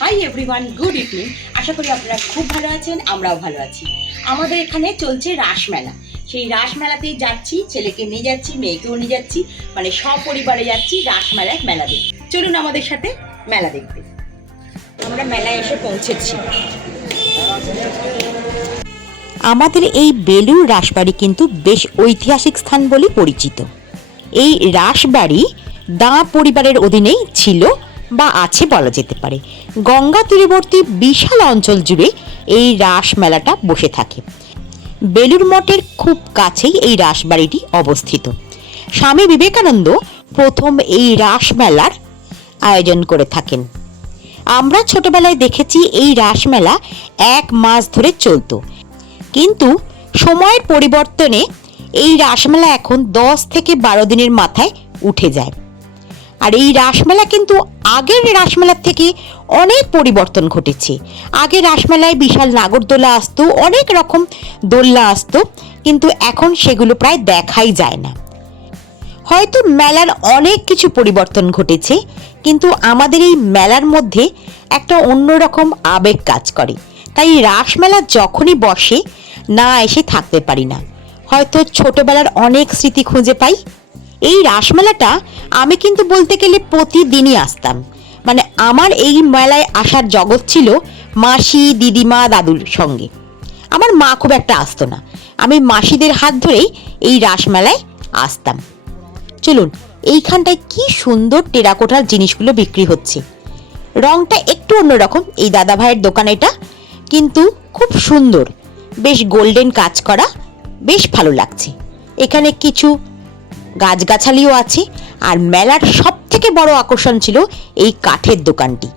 High everyone, good evening. আশা করি আপনারা খুব ভালো আছেন, আমরাও ভালো আছি। আমাদের এখানে চলছে রাসমেলা। সেই রাসমেলাতেই যাচ্ছি, ছেলেকে নিয়ে যাচ্ছি, মেয়েকেও নিয়ে যাচ্ছি, মানে সপরিবারে যাচ্ছি রাসমেলায় মেলা দেখতে। চলুন আমাদের সাথে মেলা দেখতে। আমরা মেলায় এসে পৌঁছেছি। আমাদের এই বেলুড় রাসবাড়ি কিন্তু বেশ ঐতিহাসিক স্থান বলে পরিচিত। এই রাসবাড়ি দাঁ পরিবারের অধীনেই ছিল বা আছে বলা যেতে পারে। গঙ্গা তীরবর্তী বিশাল অঞ্চল জুড়ে এই রাস মেলাটা বসে থাকে। বেলুড় মঠের খুব কাছেই এই রাসবাড়িটি অবস্থিত। স্বামী বিবেকানন্দ প্রথম এই রাস মেলার আয়োজন করে থাকেন। আমরা ছোটবেলায় দেখেছি এই রাসমেলা 1 মাস ধরে চলত, কিন্তু সময়ের পরিবর্তনে এই রাসমেলা এখন 10 থেকে 12 দিনের মাথায় উঠে যায়। আর এই রাসমেলা কিন্তু আগের রাসমেলার থেকে অনেক পরিবর্তন ঘটেছে। আগে রাসমেলায় বিশাল নাগরদোলা আসতো, অনেক রকম দোলনা আসতো, কিন্তু এখন সেগুলো প্রায় দেখাই যায় না। হয়তো মেলার অনেক কিছু পরিবর্তন ঘটেছে, কিন্তু আমাদের এই মেলার মধ্যে একটা অন্যরকম আবেগ কাজ করে। তাই রাসমেলা যখনই বসে না এসে থাকতে পারি না। হয়তো ছোটবেলার অনেক স্মৃতি খুঁজে পাই। এই রাসমেলাটা আমি কিন্তু বলতে গেলে প্রতিদিনই আসতাম। মানে আমার এই মেলায় আসার জগৎ ছিল মাসি, দিদিমা, দাদুর সঙ্গে। আমার মা খুব একটা আসতো না, আমি মাসিদের হাত ধরেই এই রাসমেলায় আসতাম। চলুন, এইখানটায় কি সুন্দর টেরাকোটার জিনিসগুলো বিক্রি হচ্ছে। রংটা একটু অন্যরকম এই দাদা ভাইয়ের দোকান, এটা কিন্তু খুব সুন্দর, বেশ গোল্ডেন কাজ করা, বেশ ভালো লাগছে। এখানে কিছু গাছগাছালিও আছে। আর মেলার সব থেকে বড় আকর্ষণ ছিল এই কাঠের দোকানটি।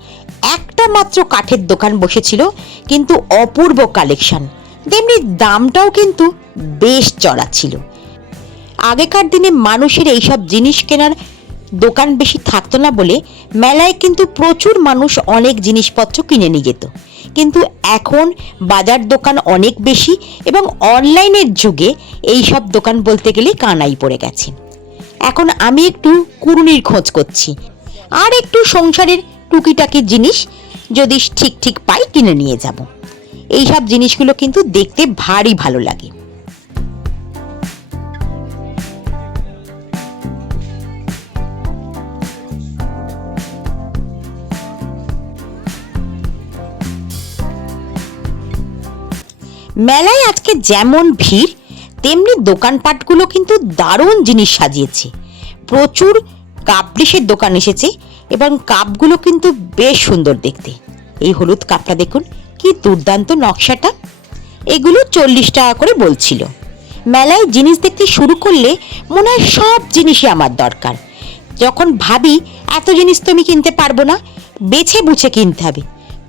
একটা মাত্র কাঠের দোকান বসেছিল, কিন্তু অপূর্ব কালেকশন, তেমনি দামটাও কিন্তু বেশ চড়া ছিল। আগেকার দিনে মানুষের এইসব জিনিস কেনার দোকান বেশি থাকতো না বলে মেলায় কিন্তু প্রচুর মানুষ অনেক জিনিসপত্র কিনে নিয়ে যেত। কিন্তু এখন বাজার দোকান অনেক বেশি এবং অনলাইনের যুগে এই সব দোকান বলতে গেলে কানাই পড়ে গেছে। এখন আমি একটু কুড়ুনির খোঁজ করছি, আর একটু সংসারের টুকিটাকি জিনিস যদি ঠিক ঠিক পাই কিনে নিয়ে যাব। এই সব জিনিসগুলো কিন্তু দেখতে ভারী ভালো লাগে। মেলায় আজকে যেমন ভিড়, তেমনি দোকানপাটগুলো কিন্তু দারুণ জিনিস সাজিয়েছে। প্রচুর কাপ ডিশের দোকান এসেছে এবং কাপগুলো কিন্তু বেশ সুন্দর দেখতে। এই হলুদ কাপটা দেখুন, কি দুর্দান্ত নকশাটা। এগুলো 40 টাকা করে বলছিল। মেলায় জিনিস দেখতে শুরু করলে মনে হয় সব জিনিসই আমার দরকার। যখন ভাবি এত জিনিস তো আমি কিনতে পারবো না, বেছে বুঝে কিনতে হবে,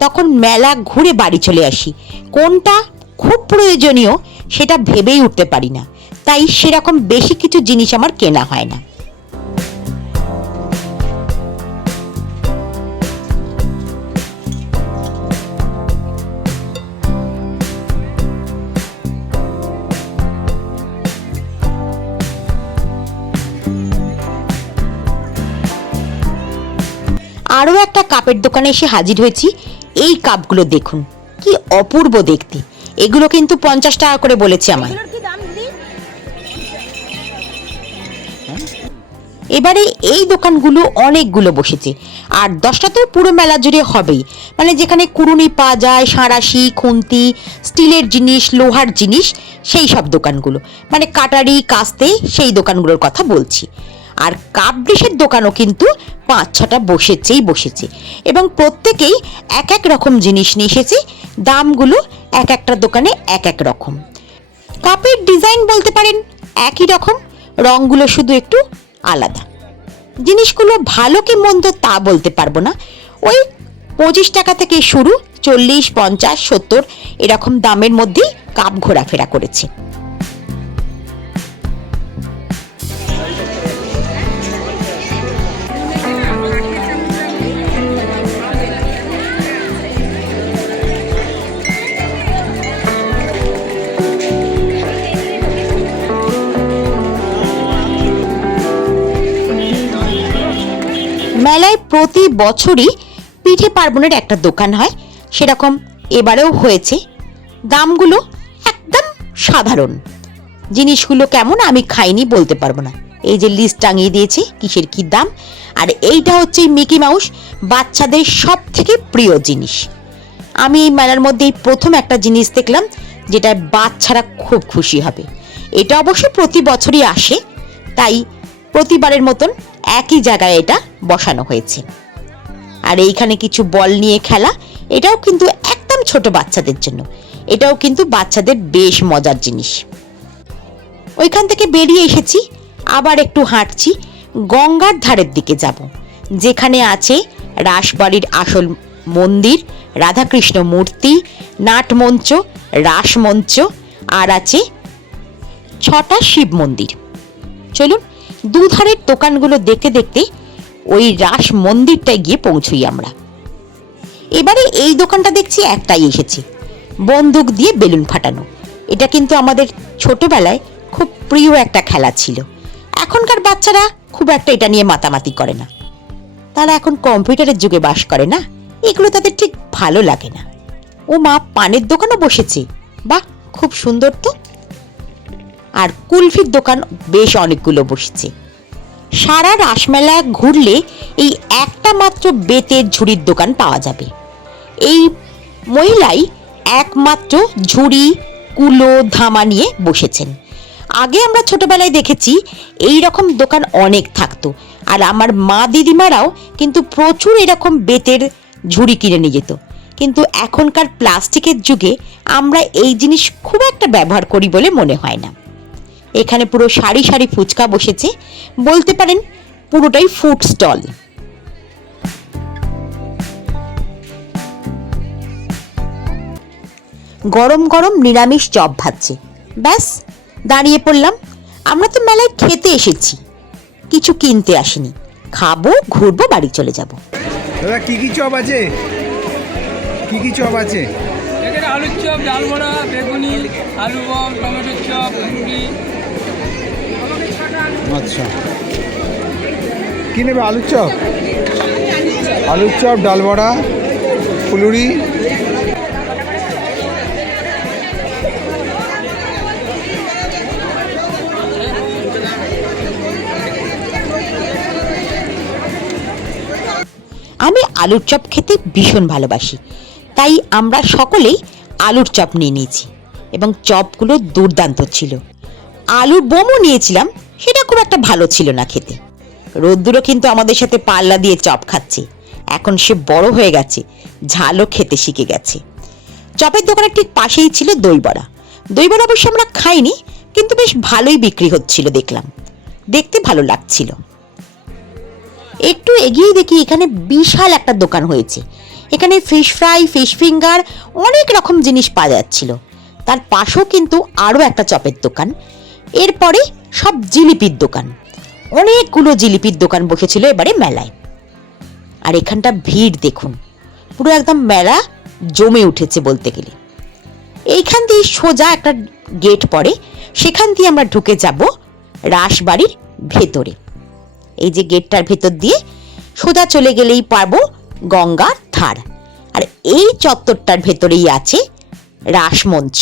তখন মেলা ঘুরে বাড়ি চলে আসি। কোনটা খুব প্রয়োজনীয় সেটা ভেবেই উঠতে পারি না, তাই সেরকম বেশি কিছু জিনিস আমার কেনা হয় না। আরও একটা কাপের দোকানে এসে হাজির হয়েছি। এই কাপগুলো দেখুন, কি অপূর্ব দেখতে। এগুলো কিন্তু 50 টাকা করে বলেছে আমায়। এবারে এই দোকানগুলো অনেকগুলো বসেছে, আর 10টা তো পুরো মেলা জুড়ে হবেই। মানে যেখানে কুড়ুনি পাওয়া যায়, সাঁড়াশি, খুন্তি, স্টিলের জিনিস, লোহার জিনিস, সেই সব দোকানগুলো, মানে কাটারি, কাস্তে, সেই দোকানগুলোর কথা বলছি। আর কাপ ডিশের দোকানও কিন্তু 5-6টা বসেছে এবং প্রত্যেকেই এক এক রকম জিনিস নিয়ে এসেছে। দামগুলো এক একটা দোকানে এক এক রকম। কাপের ডিজাইন বলতে পারেন একই রকম, রঙগুলো শুধু একটু আলাদা। জিনিসগুলো ভালো কি মন্দ তা বলতে পারবো না। ওই 25 টাকা থেকে শুরু, 40, 50, 70 এরকম দামের মধ্যেই কাপ ঘোরাফেরা করেছে। মেলায় প্রতি বছরই পিঠে পার্বণের একটা দোকান হয়, সেরকম এবারেও হয়েছে। দামগুলো একদম সাধারণ। জিনিসগুলো কেমন আমি খাইনি, বলতে পারবো না। এই যে লিস্ট টাঙিয়ে দিয়েছে কিসের কি দাম। আর এইটা হচ্ছে মিকি মাউস, বাচ্চাদের সব থেকে প্রিয় জিনিস। আমি এই মেলার মধ্যে প্রথম একটা জিনিস দেখলাম যেটা বাচ্চারা খুব খুশি হবে। এটা অবশ্য প্রতি বছরই আসে, তাই প্রতিবারের মতন একই জায়গায় এটা বসানো হয়েছে। আর এইখানে কিছু বল নিয়ে খেলা, এটাও কিন্তু একদম ছোট বাচ্চাদের জন্য। এটাও কিন্তু বাচ্চাদের বেশ মজার জিনিস। ওইখান থেকে বেরিয়ে এসেছি, আবার একটু হাঁটছি, গঙ্গার ধারের দিকে যাব, যেখানে আছে রাসবাড়ির আসল মন্দির, রাধাকৃষ্ণ মূর্তি, নাটমঞ্চ, রাসমঞ্চ, আর আছে 6টা শিব মন্দির। চলুন দুধারের দোকানগুলো দেখতে দেখতে ওই রাস মন্দিরটায় গিয়ে পৌঁছই আমরা। এবারে এই দোকানটা দেখছি একটাই এসেছে, বন্দুক দিয়ে বেলুন ফাটানো। এটা কিন্তু আমাদের ছোটবেলায় খুব প্রিয় একটা খেলা ছিল। এখনকার বাচ্চারা খুব একটা এটা নিয়ে মাতামাতি করে না, তারা এখন কম্পিউটারের যুগে বাস করে না, এগুলো তাদের ঠিক ভালো লাগে না। ও মা, পানের দোকানও বসেছে, বাহ খুব সুন্দর তো। আর কুলফির দোকান বেশ অনেকগুলো বসেছে। সারা রাসমেলা ঘুরলে এই একটা মাত্র বেতের ঝুড়ির দোকান পাওয়া যাবে। এই মহিলাই একমাত্র ঝুড়ি, কুলো, ধামা নিয়ে বসেছেন। আগে আমরা ছোটবেলায় দেখেছি এই রকম দোকান অনেক থাকতো, আর আমার মা দিদিমারাও কিন্তু প্রচুর এরকম বেতের ঝুড়ি কিনে নিয়ে যেত। কিন্তু এখনকার প্লাস্টিকের যুগে আমরা এই জিনিস খুব একটা ব্যবহার করি বলে মনে হয় না। এখানে পুরো সারি সারি ফুচকা বসেছে, বলতে পারেন পুরোটাই ফুড স্টল। গরম গরম নিরামিষ চপ ভাজছে, ব্যাস দাঁড়িয়ে পড়লাম। আমরা তো মেলায় খেতে এসেছি, কিছু কিনতে আসিনি। খাবো, ঘুরবো, বাড়ি চলে যাব। দাদা কি কি চপ আছে? কি কি চপ আছে? এখানে আলুর চপ, ডাল বড়া, বেগুনি, আলু বম, টমেটোর চপ, মুড়ি। আচ্ছা, কি নেবে? আলুর চপ, আলুর চপ, ডাল বড়া, ফুলুরি। আমি আলুর চপ খেতে ভীষণ ভালোবাসি, তাই আমরা সকলেই আলুর চপ নিয়ে নিয়েছি এবং চপগুলো দুর্দান্ত ছিল। আলুর বোমও নিয়েছিলাম, সেটা খুব একটা ভালো ছিল না খেতে। রোদ্দুরও কিন্তু আমাদের সাথে পাল্লা দিয়ে চপ খাচ্ছে। এখন সে বড় হয়ে গেছে, ঝালও খেতে শিখে গেছে। চপের দোকানের ঠিক পাশেই ছিল দই বড়া। দই বড়া অবশ্য আমরা খাইনি, কিন্তু বেশ ভালোই বিক্রি হচ্ছিল, দেখলাম, দেখতে ভালো লাগছিল। একটু এগিয়ে দেখি এখানে বিশাল একটা দোকান হয়েছে। এখানে ফিশ ফ্রাই, ফিশ ফিঙ্গার, অনেক রকম জিনিস পাওয়া যাচ্ছিল। তার পাশেও কিন্তু আরও একটা চপের দোকান। এরপরে সব জিলিপির দোকান, অনেকগুলো জিলিপির দোকান বসেছিল এবারে মেলায়। আর এখানটা ভিড় দেখুন, পুরো একদম মেলা জমে উঠেছে বলতে গেলে। এইখান দিয়ে সোজা একটা গেট পড়ে, সেখান দিয়ে আমরা ঢুকে যাব রাসবাড়ির ভেতরে। এই যে গেটটার ভেতর দিয়ে সোজা চলে গেলেই পারবো গঙ্গার ধার। আর এই চত্বরটার ভেতরেই আছে রাসমঞ্চ,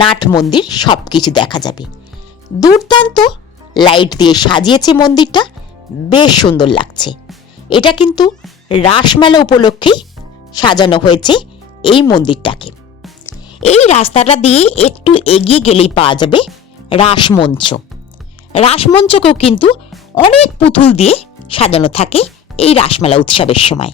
নাট মন্দির, সব কিছু দেখা যাবে। দুর্দান্ত লাইট দিয়ে সাজিয়েছে মন্দিরটা, বেশ সুন্দর লাগছে। এটা কিন্তু রাসমেলা উপলক্ষেই সাজানো হয়েছে এই মন্দিরটাকে। এই রাস্তাটা দিয়ে একটু এগিয়ে গেলেই পাওয়া যাবে রাসমঞ্চ। রাসমঞ্চকেও কিন্তু অনেক পুতুল দিয়ে সাজানো থাকে এই রাসমেলা উৎসবের সময়।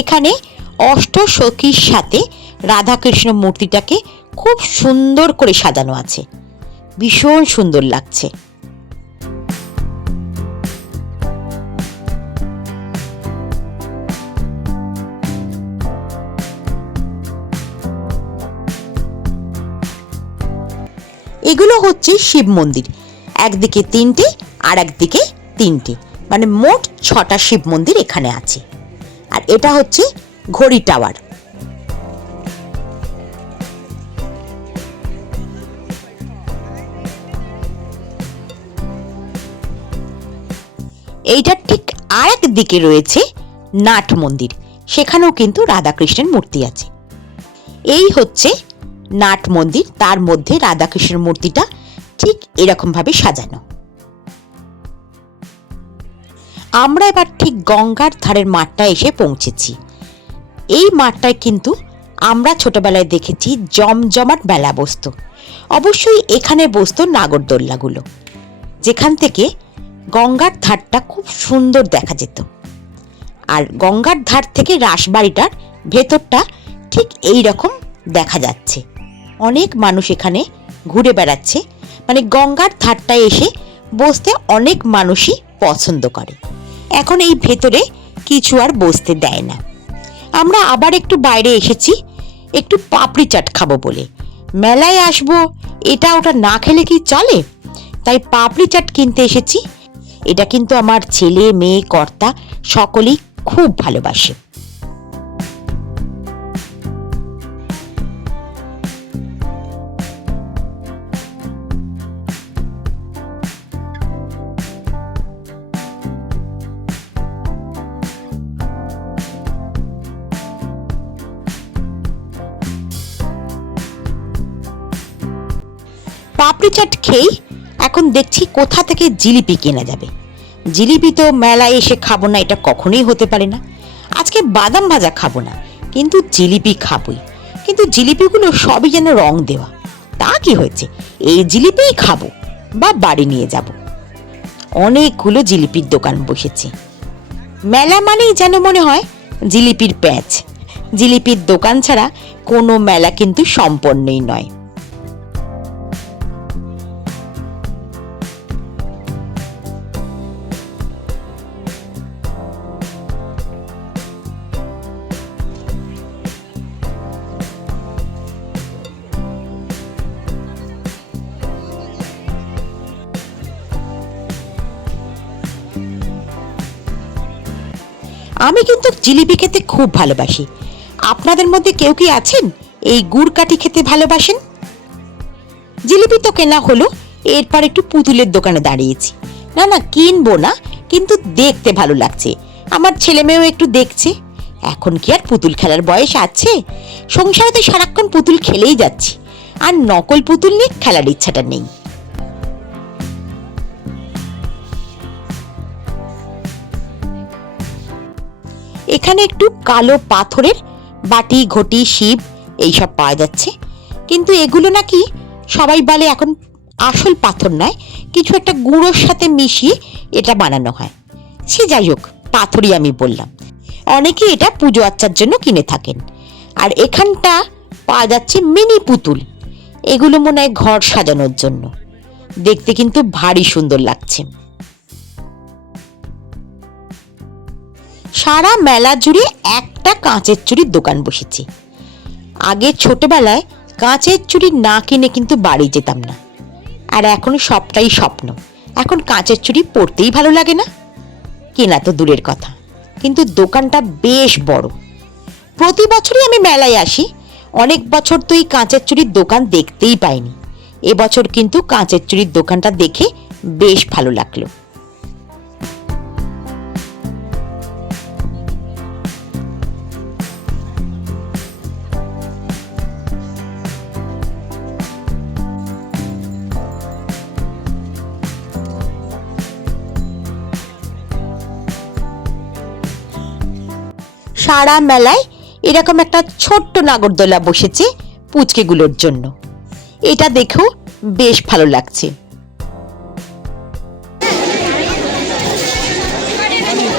এখানে অষ্টসখীর সাথে রাধাকৃষ্ণ মূর্তিটাকে খুব সুন্দর করে সাজানো আছে, ভীষণ সুন্দর লাগছে। এগুলো হচ্ছে শিব মন্দির, একদিকে 3টে আর একদিকে 3টে, মানে মোট 6টা শিব মন্দির এখানে আছে। আর এটা হচ্ছে ঘড়ি টাওয়ার। এইটার ঠিক আরেক দিকে রয়েছে নাট মন্দির, সেখানেও কিন্তু রাধাকৃষ্ণের মূর্তি আছে। এই হচ্ছে নাট মন্দির, তার মধ্যে রাধাকৃষ্ণের মূর্তিটা ঠিক এরকম ভাবে সাজানো। আমরা এবার ঠিক গঙ্গার ধারের মাঠটা এসে পৌঁছেছি। এই মাঠটায় কিন্তু আমরা ছোটবেলায় দেখেছি জমজমাট মেলা বসতো। অবশ্যই এখানে বসতো নাগরদোল্লাগুলো, যেখান থেকে গঙ্গার ধারটা খুব সুন্দর দেখা যেত। আর গঙ্গার ধার থেকে রাসবাড়িটার ভেতরটা ঠিক এই রকম দেখা যাচ্ছে। অনেক মানুষ এখানে ঘুরে বেড়াচ্ছে, মানে গঙ্গার ধারটায় এসে বসতে অনেক মানুষই পছন্দ করে। এখন এই ভেতরে কিছু আর বসতে দেয় না। আমরা আবার একটু বাইরে এসেছি একটু পাপড়ি চাট খাবো বলে। মেলায় আসবো, এটা ওটা না খেলে কি চলে? তাই পাপড়ি চাট কিনতে এসেছি। এটা কিন্তু আমার ছেলে মেয়ে কর্তা সকলেই খুব ভালোবাসে। পাপড়ি চাট খেয়েই এখন দেখছি কোথা থেকে জিলিপি কেনা যাবে। জিলিপি তো মেলায় এসে খাবো না, এটা কখনোই হতে পারে না। আজকে বাদাম ভাজা খাবো না, কিন্তু জিলিপি খাবই। কিন্তু জিলিপিগুলো সবই যেন রং দেওয়া। তা কি হয়েছে, এই জিলিপিই খাবো বা বাড়ি নিয়ে যাব। অনেকগুলো জিলিপির দোকান বসেছে। মেলা মানেই যেন মনে হয় জিলিপির প্যাঁচ। জিলিপির দোকান ছাড়া কোনো মেলা কিন্তু সম্পন্নই নয়। আমি কিন্তু জিলিপি খেতে খুব ভালোবাসি। আপনাদের মধ্যে কেউ কি আছেন এই গুড় কাঠি খেতে ভালোবাসেন? জিলিপি তো কেনা হলো, এরপর একটু পুতুলের দোকানে দাঁড়িয়েছি। না কিনবো না, কিন্তু দেখতে ভালো লাগছে। আমার ছেলে মেয়েও একটু দেখছে। এখন কি আর পুতুল খেলার বয়স আছে? সংসারে তো সারাক্ষণ পুতুল খেলেই যাচ্ছি, আর নকল পুতুল নিয়ে খেলার ইচ্ছাটা নেই। এখানে একটু কালো পাথরের বাটি, ঘটি, শিব এইসব পাওয়া যাচ্ছে। কিন্তু এগুলো নাকি সবাই বলে এখন আসল পাথর নয়, কিছু একটা গুঁড়োর সাথে মিশিয়ে এটা বানানো হয়। সে যাই হোক, পাথরই আমি বললাম। অনেকে এটা পুজো আর্চার জন্য কিনে থাকেন। আর এখানটা পাওয়া যাচ্ছে মিনি পুতুল। এগুলো মনে হয় ঘর সাজানোর জন্য। দেখতে কিন্তু ভারী সুন্দর লাগছে। সারা মেলা জুড়ে একটা কাঁচের চুড়ির দোকান বসেছে। আগে ছোটবেলায় কাঁচের চুড়ি না কিনে কিন্তু বাড়ি যেতাম না। আর এখন সবটাই স্বপ্ন। এখন কাঁচের চুড়ি পরতেই ভালো লাগে না, কেনা তো দূরের কথা। কিন্তু দোকানটা বেশ বড়। প্রতি বছরই আমি মেলায় আসি। অনেক বছর তো এই কাঁচের চুড়ির দোকান দেখতেই পাইনি। এবছর কিন্তু কাঁচের চুড়ির দোকানটা দেখে বেশ ভালো লাগলো। সারা মেলায় এরকম একটা ছোট্ট নাগরদোলা বসেছে পুচকেগুলোর জন্য। এটা দেখেও বেশ ভালো লাগছে।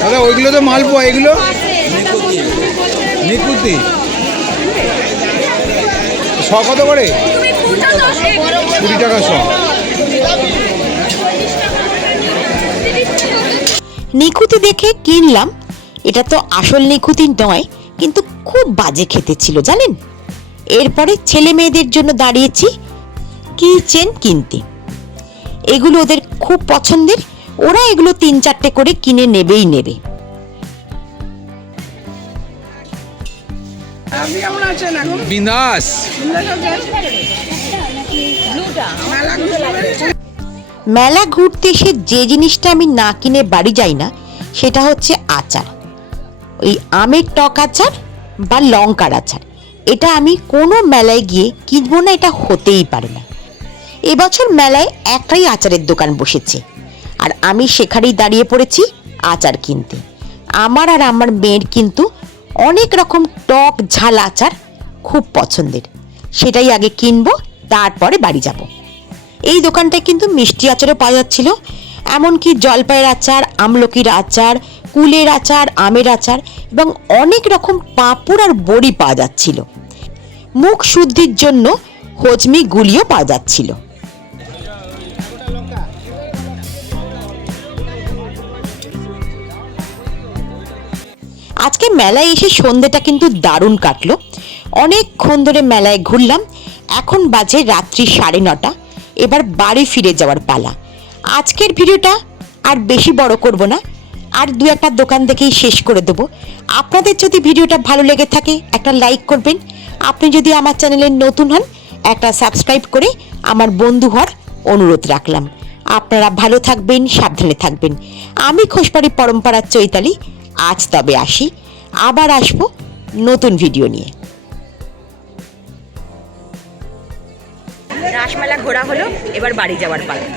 দাদা ওইগুলো তো মালপোয়া, এগুলো নিকুতি শ কত করে? 20 টাকা শ। নিখুঁতি দেখে কিনলাম। এটা তো আসল নিখুঁতি নয়, কিন্তু খুব বাজে খেতে ছিল জানেন। এরপরে ছেলে মেয়েদের জন্য দাঁড়িয়েছি কি চেন কিনতে। এগুলো ওদের খুব পছন্দের, ওরা এগুলো 3-4টে করে কিনে নেবেই নেবে। বিন্দাস। মেলা ঘুরতে এসে যে জিনিসটা আমি না কিনে বাড়ি যাই না সেটা হচ্ছে আচার। ওই আমের টক আচার বা লঙ্কার আচার, এটা আমি কোনো মেলায় গিয়ে কিনবো না, এটা হতেই পারে না। এবছর মেলায় একটাই আচারের দোকান বসেছে, আর আমি সেখানেই দাঁড়িয়ে পড়েছি আচার কিনতে। আমার আর আমার মেয়ের কিন্তু অনেক রকম টক ঝাল আচার খুব পছন্দের, সেটাই আগে কিনবো, তারপরে বাড়ি যাব। এই দোকানটায় কিন্তু মিষ্টি আচারও পাওয়া যাচ্ছিল, এমনকি জলপাইয়ের আচার, আমলকির আচার, কুলের আচার, আমের আচার এবং অনেক রকম পাঁপড় আর বড়ি পাওয়া যাচ্ছিল। মুখ শুদ্ধির জন্য হজমি গুলিও পাওয়া যাচ্ছিল। আজকে মেলায় এসে সন্ধ্যেটা কিন্তু দারুণ কাটলো। অনেকক্ষণ ধরে মেলায় ঘুরলাম। এখন বাজে রাত্রি 9:30। এবার বাড়ি ফিরে যাওয়ার পালা। আজকের ভিডিওটা আর বেশি বড় করব না, আর দু একটা দোকান দেখেই শেষ করে দেবো। আপনাদের যদি ভিডিওটা ভালো লেগে থাকে একটা লাইক করবেন। আপনি যদি আমার চ্যানেলে নতুন হন একটা সাবস্ক্রাইব করে আমার বন্ধু হওয়ার অনুরোধ রাখলাম। আপনারা ভালো থাকবেন, সাবধানে থাকবেন। আমি খোসবাড়ি পরম্পরার চৈতালি। আজ তবে আসি, আবার আসবো নতুন ভিডিও নিয়ে। রাসমেলা ঘোরা হলো, এবার বাড়ি যাওয়ার পালা।